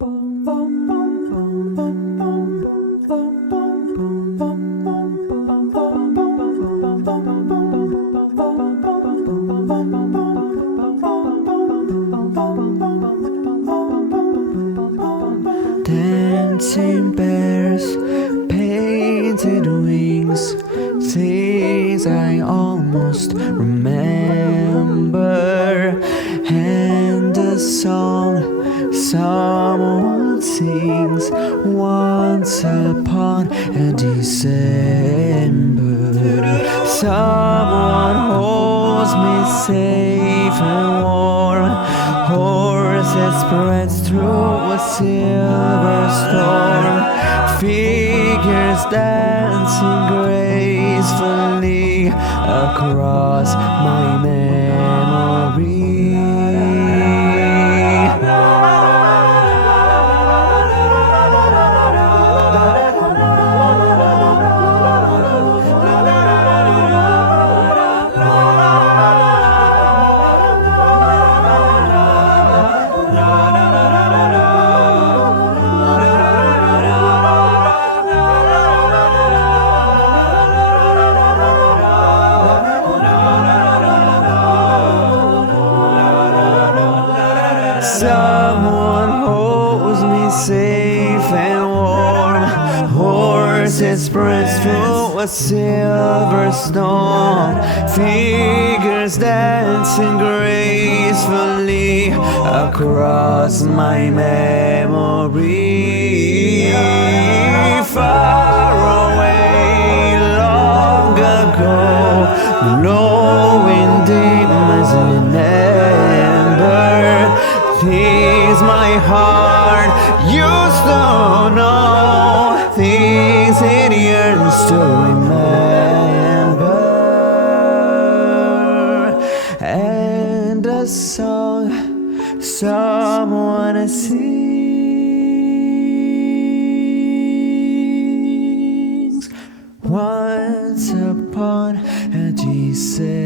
Dancing bears, painted wings, things I almost remember. And the song someone sings once upon a December. Someone holds me safe and warm. Horses spreads through a silver storm. Figures dancing gracefully across my memory. Someone holds me safe and warm. Horses spreads through a silver storm. Figures dancing gracefully across my memory. Far away, long ago, glowing dim as an ember. Things my heart used to know, things it yearns to remember. And a song someone sings once upon a December.